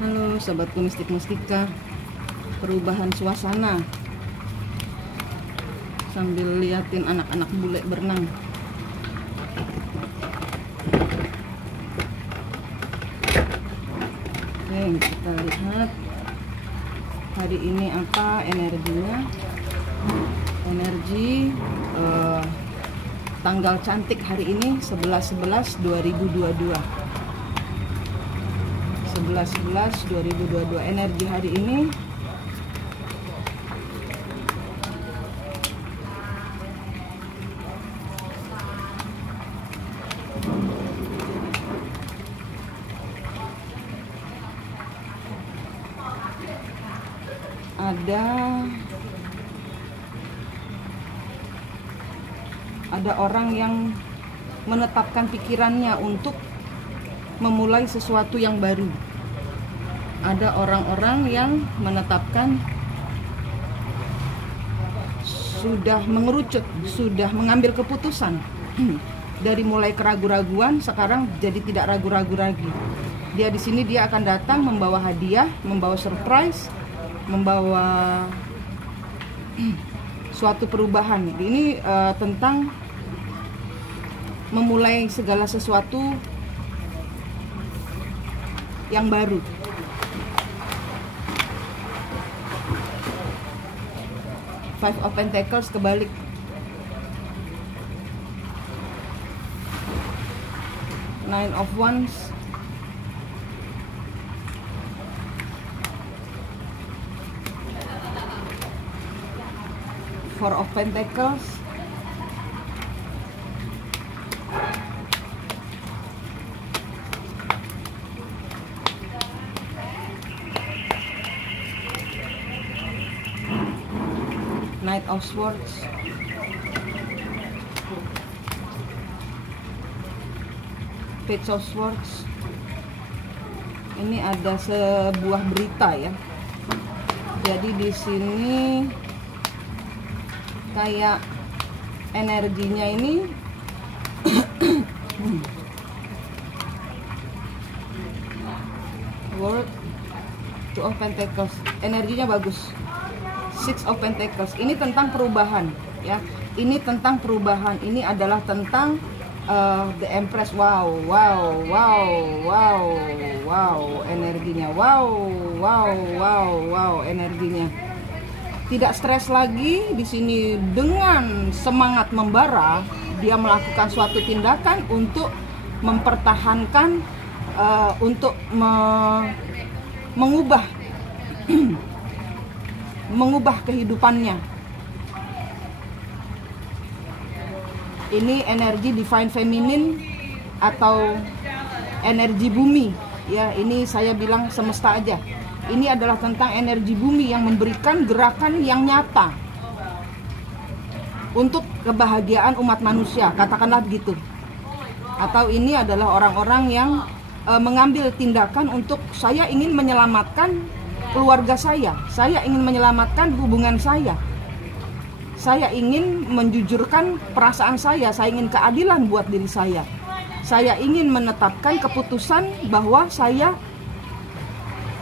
Halo sobatku mistik mustika, perubahan suasana sambil liatin anak-anak bule berenang. Oke, kita lihat hari ini apa energinya. Energi tanggal cantik hari ini 11/11/2022. 11/11/2022 energi hari ini ada orang yang menetapkan pikirannya untuk memulai sesuatu yang baru. Ada orang-orang yang menetapkan sudah mengerucut, sudah mengambil keputusan. Dari mulai keraguan-raguan sekarang jadi tidak ragu-ragu lagi. Dia di sini dia akan datang membawa hadiah, membawa surprise, membawa suatu perubahan. Ini tentang memulai segala sesuatu yang baru. Five of Pentacles kebalik. Nine of Wands. Four of Pentacles. Knight of Swords. Page of Swords. Ini ada sebuah berita ya. Jadi di sini kayak energinya ini World, Two of Pentacles. Energinya bagus. Six of Pentacles. Ini tentang perubahan ya. Ini tentang perubahan. Ini adalah tentang The Empress. Wow, energinya. Wow, energinya. Tidak stres lagi di sini. Dengan semangat membara, dia melakukan suatu tindakan untuk mempertahankan, untuk mengubah kehidupannya. Ini energi divine feminine atau energi bumi ya. Ini saya bilang semesta aja. Ini adalah tentang energi bumi yang memberikan gerakan yang nyata untuk kebahagiaan umat manusia, katakanlah begitu. Atau ini adalah orang-orang yang mengambil tindakan untuk saya ingin menyelamatkan keluarga saya ingin menyelamatkan hubungan saya ingin menjujurkan perasaan saya ingin keadilan buat diri saya ingin menetapkan keputusan bahwa saya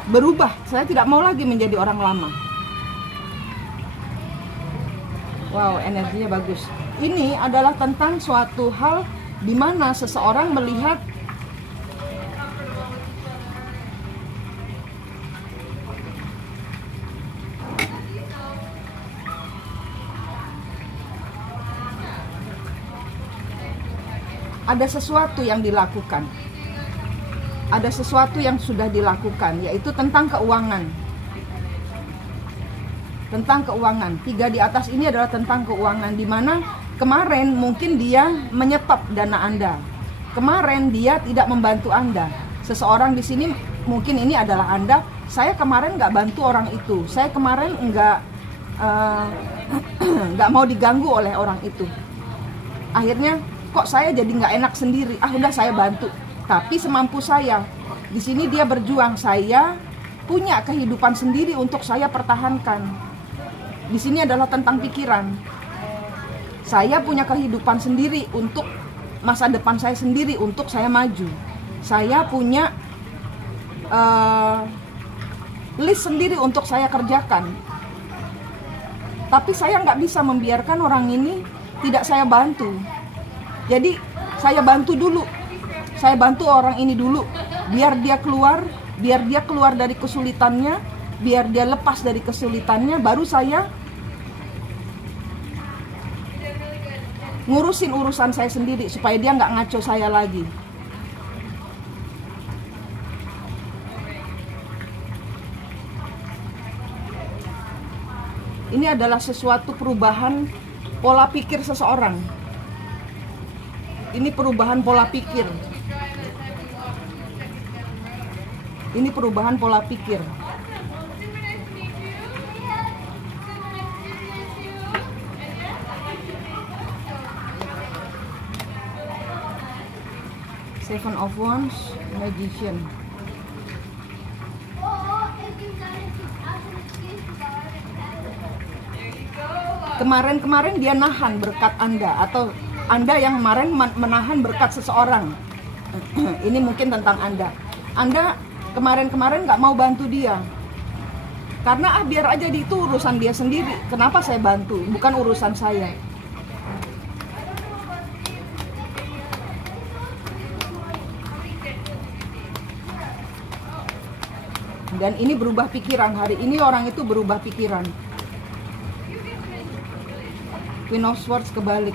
berubah, saya tidak mau lagi menjadi orang lama. Wow, energinya bagus. Ini adalah tentang suatu hal di mana seseorang melihat ada sesuatu yang dilakukan. Ada sesuatu yang sudah dilakukan, yaitu tentang keuangan. Tentang keuangan. 3 di atas ini adalah tentang keuangan, di mana kemarin mungkin dia menyetop dana Anda. Kemarin dia tidak membantu Anda. Seseorang di sini mungkin ini adalah Anda. Saya kemarin nggak bantu orang itu. Saya kemarin nggak mau diganggu oleh orang itu. Akhirnya kok saya jadi nggak enak sendiri. Udah saya bantu, tapi semampu saya. Di sini dia berjuang. Saya punya kehidupan sendiri untuk saya pertahankan. Di sini adalah tentang pikiran. Saya punya kehidupan sendiri untuk masa depan saya sendiri, untuk saya maju. Saya punya list sendiri untuk saya kerjakan. Tapi saya nggak bisa membiarkan orang ini tidak saya bantu. Jadi saya bantu dulu. Saya bantu orang ini dulu, biar dia keluar dari kesulitannya, biar dia lepas dari kesulitannya, baru saya ngurusin urusan saya sendiri supaya dia nggak ngaco saya lagi. Ini adalah sesuatu perubahan pola pikir seseorang. Ini perubahan pola pikir. Ini perubahan pola pikir. Seven of Wands, Magician. Kemarin-kemarin dia nahan berkat Anda, atau Anda yang kemarin menahan berkat seseorang. Ini mungkin tentang Anda. Anda kemarin-kemarin nggak mau bantu dia. Karena biar aja itu urusan dia sendiri. Kenapa saya bantu? Bukan urusan saya. Dan ini berubah pikiran. Hari ini orang itu berubah pikiran. Queen of Swords kebalik.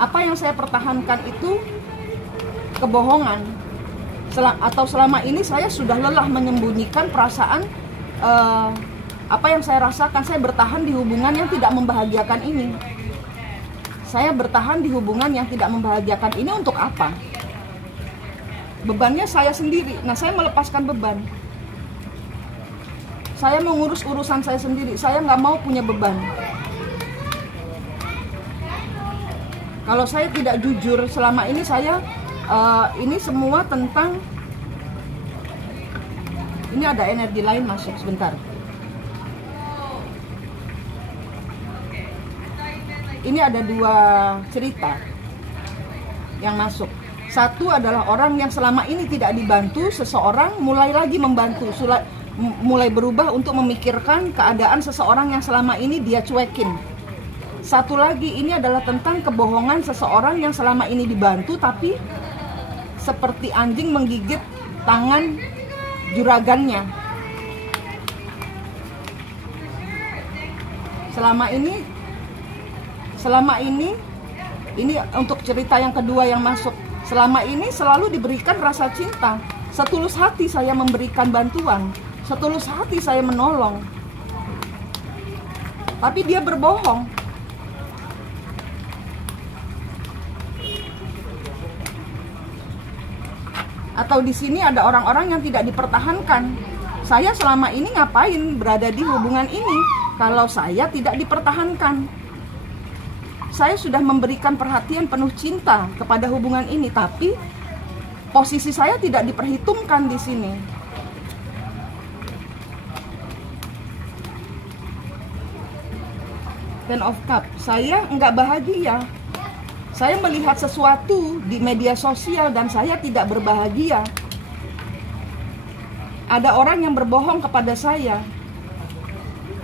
Apa yang saya pertahankan itu kebohongan. Atau selama ini saya sudah lelah menyembunyikan perasaan apa yang saya rasakan. Saya bertahan di hubungan yang tidak membahagiakan ini. Saya bertahan di hubungan yang tidak membahagiakan ini untuk apa? Bebannya saya sendiri. Nah, saya melepaskan beban. Saya mengurus urusan saya sendiri. Saya nggak mau punya beban. Kalau saya tidak jujur selama ini, saya ini semua tentang, ini ada energi lain masuk sebentar. Ini ada dua cerita yang masuk. Satu adalah orang yang selama ini tidak dibantu, seseorang mulai lagi membantu, mulai berubah untuk memikirkan keadaan seseorang yang selama ini dia cuekin. Satu lagi, ini adalah tentang kebohongan seseorang yang selama ini dibantu, tapi seperti anjing menggigit tangan juragannya. Selama ini untuk cerita yang kedua yang masuk. Selama ini selalu diberikan rasa cinta. Setulus hati saya memberikan bantuan. Setulus hati saya menolong. Tapi dia berbohong. Atau di sini ada orang-orang yang tidak dipertahankan. Saya selama ini ngapain berada di hubungan ini kalau saya tidak dipertahankan? Saya sudah memberikan perhatian penuh cinta kepada hubungan ini, tapi posisi saya tidak diperhitungkan di sini. Ten of Cups, saya nggak bahagia. Saya melihat sesuatu di media sosial dan saya tidak berbahagia. Ada orang yang berbohong kepada saya.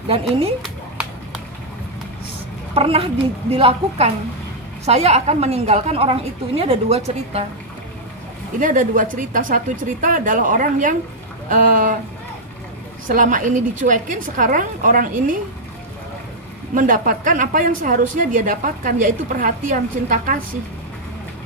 Dan ini pernah dilakukan. Saya akan meninggalkan orang itu. Ini ada dua cerita. Satu cerita adalah orang yang selama ini dicuekin, sekarang orang ini mendapatkan apa yang seharusnya dia dapatkan, yaitu perhatian, cinta kasih,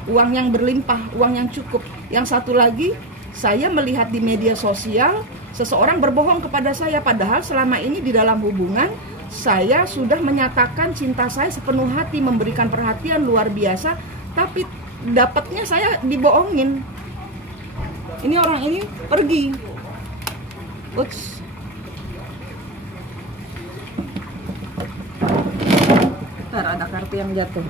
uang yang berlimpah, uang yang cukup. Yang satu lagi, saya melihat di media sosial seseorang berbohong kepada saya, padahal selama ini di dalam hubungan saya sudah menyatakan cinta saya sepenuh hati, memberikan perhatian luar biasa, tapi dapatnya saya dibohongin. Ini orang ini pergi. Uts. Ada kartu yang jatuh.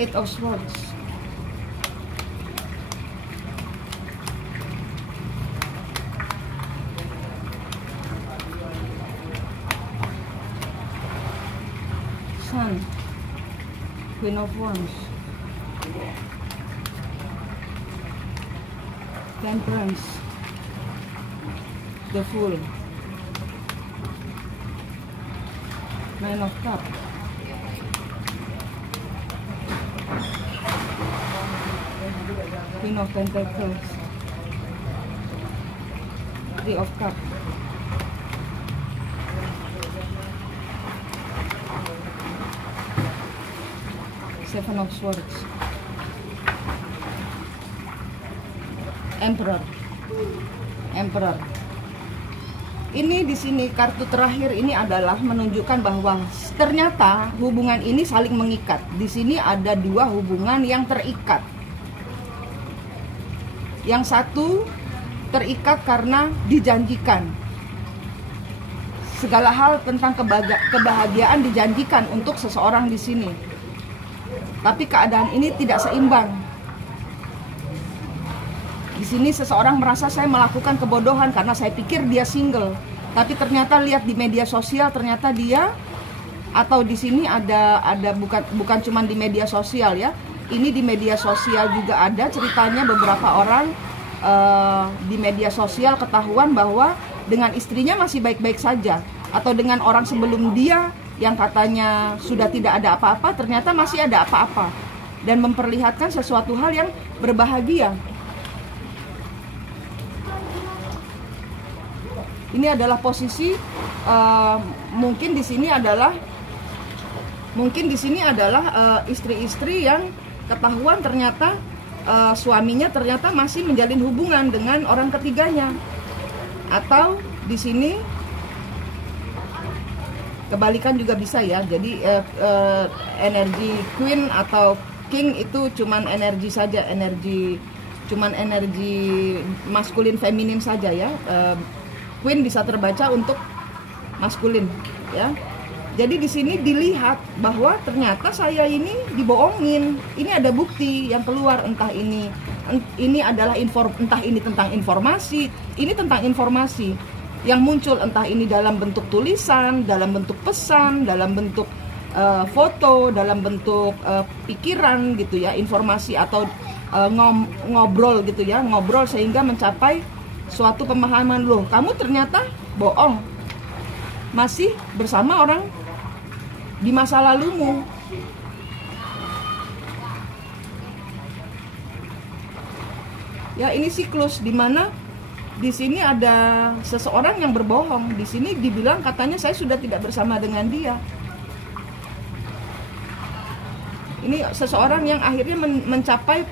Eight of Swords. Queen of Wands, Temperance, the Fool, Man of Cup, Queen of Pentacles, Three of Cup, Seven of Swords, Emperor. Ini di sini kartu terakhir ini adalah menunjukkan bahwa ternyata hubungan ini saling mengikat. Di sini ada dua hubungan yang terikat. Yang satu terikat karena dijanjikan. Segala hal tentang kebahagiaan dijanjikan untuk seseorang di sini. Tapi keadaan ini tidak seimbang. Di sini seseorang merasa saya melakukan kebodohan karena saya pikir dia single. Tapi ternyata lihat di media sosial ternyata dia, atau di sini ada bukan cuma di media sosial ya. Ini di media sosial juga ada ceritanya beberapa orang di media sosial ketahuan bahwa dengan istrinya masih baik-baik saja, atau dengan orang sebelum dia yang katanya sudah tidak ada apa-apa ternyata masih ada apa-apa, dan memperlihatkan sesuatu hal yang berbahagia. Ini adalah posisi mungkin di sini adalah istri-istri yang ketahuan ternyata suaminya ternyata masih menjalin hubungan dengan orang ketiganya, atau di sini kebalikan juga bisa ya. Jadi energi Queen atau King itu cuman energi saja, energi maskulin feminin saja ya. Queen bisa terbaca untuk maskulin ya. Jadi di sini dilihat bahwa ternyata saya ini dibohongin. Ini ada bukti yang keluar, entah ini adalah entah ini tentang informasi, ini tentang informasi yang muncul, entah ini dalam bentuk tulisan, dalam bentuk pesan, dalam bentuk foto, dalam bentuk pikiran gitu ya, informasi atau ngobrol gitu ya, ngobrol sehingga mencapai suatu pemahaman, loh kamu ternyata bohong, masih bersama orang di masa lalumu. Ya, ini siklus di mana di sini ada seseorang yang berbohong. Di sini dibilang katanya saya sudah tidak bersama dengan dia. Ini seseorang yang akhirnya mencapai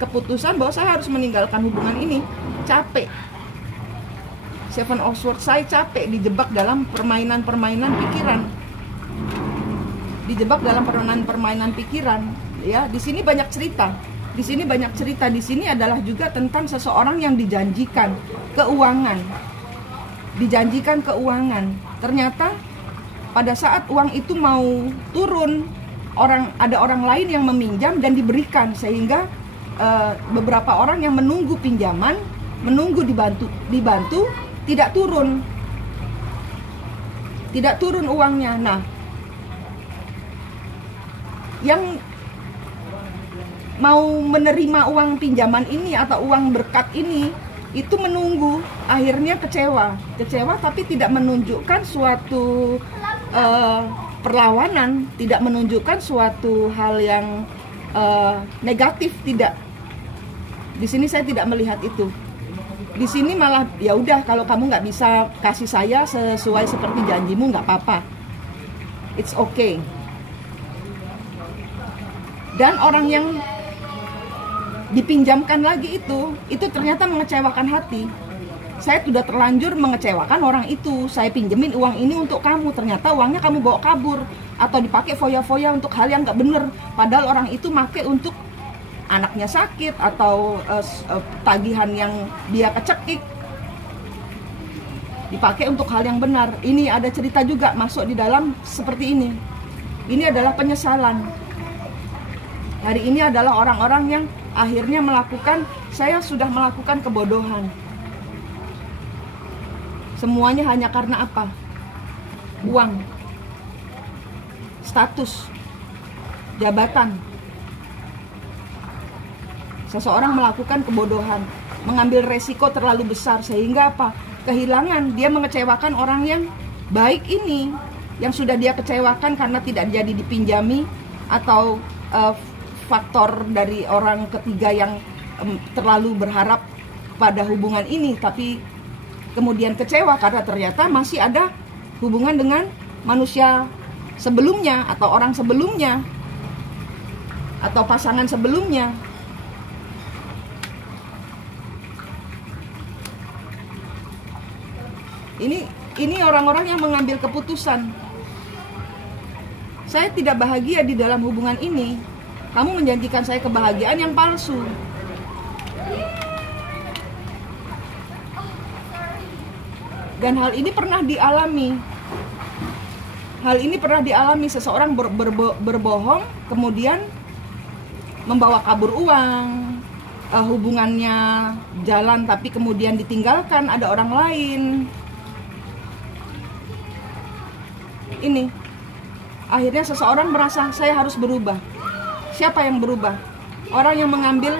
keputusan bahwa saya harus meninggalkan hubungan ini. Capek. Seven of Swords, saya capek dijebak dalam permainan-permainan pikiran. Dijebak dalam permainan pikiran, ya. Di sini banyak cerita. Di sini banyak cerita. Di sini adalah juga tentang seseorang yang dijanjikan keuangan. Dijanjikan keuangan. Ternyata pada saat uang itu mau turun, ada orang lain yang meminjam dan diberikan, sehingga beberapa orang yang menunggu pinjaman, menunggu dibantu tidak turun uangnya. Nah, yang mau menerima uang pinjaman ini atau uang berkat ini itu menunggu, akhirnya kecewa tapi tidak menunjukkan suatu perlawanan, tidak menunjukkan suatu hal yang negatif, tidak. Di sini saya tidak melihat itu. Di sini malah ya udah, kalau kamu nggak bisa kasih saya sesuai seperti janjimu nggak apa-apa, it's okay. Dan orang yang dipinjamkan lagi itu ternyata mengecewakan hati. Saya sudah terlanjur mengecewakan orang itu. Saya pinjemin uang ini untuk kamu, ternyata uangnya kamu bawa kabur atau dipakai foya-foya untuk hal yang nggak bener. Padahal orang itu pakai untuk anaknya sakit atau tagihan yang dia kecekik, dipakai untuk hal yang benar. Ini ada cerita juga masuk di dalam seperti ini. Ini adalah penyesalan. Hari ini adalah orang-orang yang akhirnya saya sudah melakukan kebodohan. Semuanya hanya karena apa? Uang, status. jabatan. Seseorang melakukan kebodohan, mengambil resiko terlalu besar sehingga apa? Kehilangan, dia mengecewakan orang yang baik ini, yang sudah dia kecewakan karena tidak jadi dipinjami atau faktor dari orang ketiga yang terlalu berharap pada hubungan ini, tapi kemudian kecewa karena ternyata masih ada hubungan dengan manusia sebelumnya atau orang sebelumnya atau pasangan sebelumnya. Ini orang-orang yang mengambil keputusan. Saya tidak bahagia di dalam hubungan ini. Kamu menjanjikan saya kebahagiaan yang palsu. Dan hal ini pernah dialami. Hal ini pernah dialami, seseorang berbohong, kemudian membawa kabur uang, hubungannya jalan tapi kemudian ditinggalkan ada orang lain. Ini akhirnya seseorang merasa saya harus berubah. Siapa yang berubah? Orang yang mengambil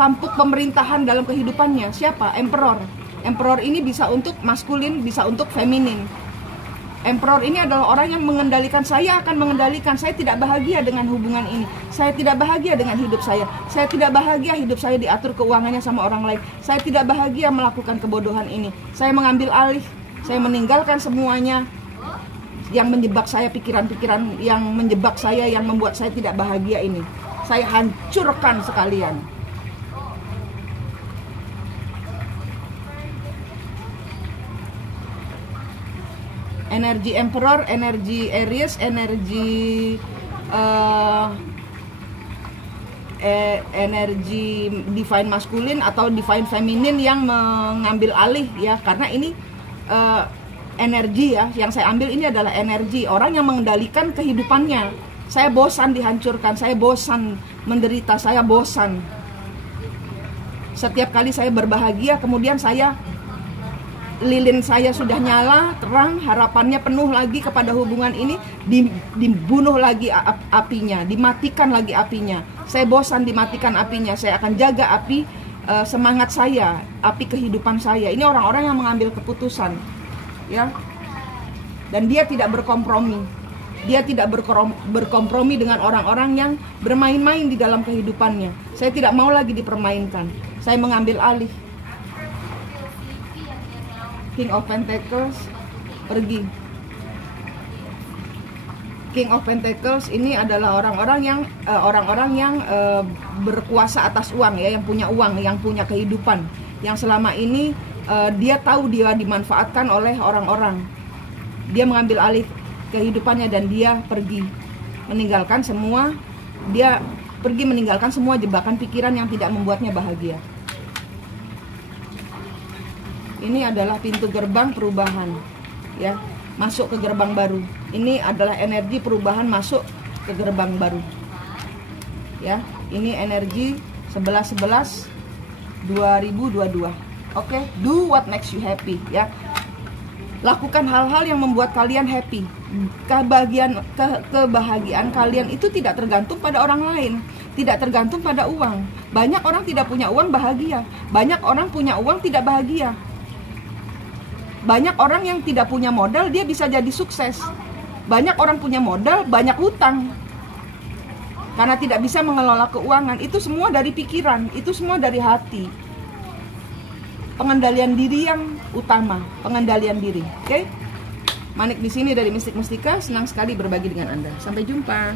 tampuk pemerintahan dalam kehidupannya. Siapa? Emperor. Emperor ini bisa untuk maskulin, bisa untuk feminin. Emperor ini adalah orang yang mengendalikan. Saya akan mengendalikan. Saya tidak bahagia dengan hubungan ini. Saya tidak bahagia dengan hidup saya. Saya tidak bahagia hidup saya diatur keuangannya sama orang lain. Saya tidak bahagia melakukan kebodohan ini. Saya mengambil alih. Saya meninggalkan semuanya yang menjebak saya, pikiran-pikiran yang menjebak saya, yang membuat saya tidak bahagia ini. Saya hancurkan sekalian. Energi Emperor, energi Aries, energi energi divine maskulin atau divine feminin yang mengambil alih ya, karena ini energi ya, yang saya ambil ini adalah energi orang yang mengendalikan kehidupannya. Saya bosan dihancurkan, saya bosan menderita, saya bosan. Setiap kali saya berbahagia, kemudian lilin saya sudah nyala, terang, harapannya penuh lagi kepada hubungan ini, dibunuh lagi apinya, dimatikan lagi apinya. Saya bosan dimatikan apinya, saya akan jaga api semangat saya, api kehidupan saya. Ini orang-orang yang mengambil keputusan, ya. Dan dia tidak berkompromi. Dia tidak berkompromi dengan orang-orang yang bermain-main di dalam kehidupannya. Saya tidak mau lagi dipermainkan. Saya mengambil alih. King of Pentacles pergi. King of Pentacles ini adalah orang-orang yang berkuasa atas uang ya, yang punya uang, yang punya kehidupan, yang selama ini dia tahu dia dimanfaatkan oleh orang-orang. Dia mengambil alih kehidupannya dan dia pergi meninggalkan semua. Dia pergi meninggalkan semua jebakan pikiran yang tidak membuatnya bahagia. Ini adalah pintu gerbang perubahan, ya, masuk ke gerbang baru. Ini adalah energi perubahan masuk ke gerbang baru, ya. Ini energi 11/11 2022. Oke, do what makes you happy, ya. Lakukan hal-hal yang membuat kalian happy. Kebahagiaan kalian itu tidak tergantung pada orang lain, tidak tergantung pada uang. Banyak orang tidak punya uang bahagia, banyak orang punya uang tidak bahagia. Banyak orang yang tidak punya modal, dia bisa jadi sukses. Banyak orang punya modal, banyak hutang. Karena tidak bisa mengelola keuangan. Itu semua dari pikiran, itu semua dari hati. Pengendalian diri yang utama, pengendalian diri. Oke? Manik di sini dari Mistik Mustika, senang sekali berbagi dengan Anda. Sampai jumpa.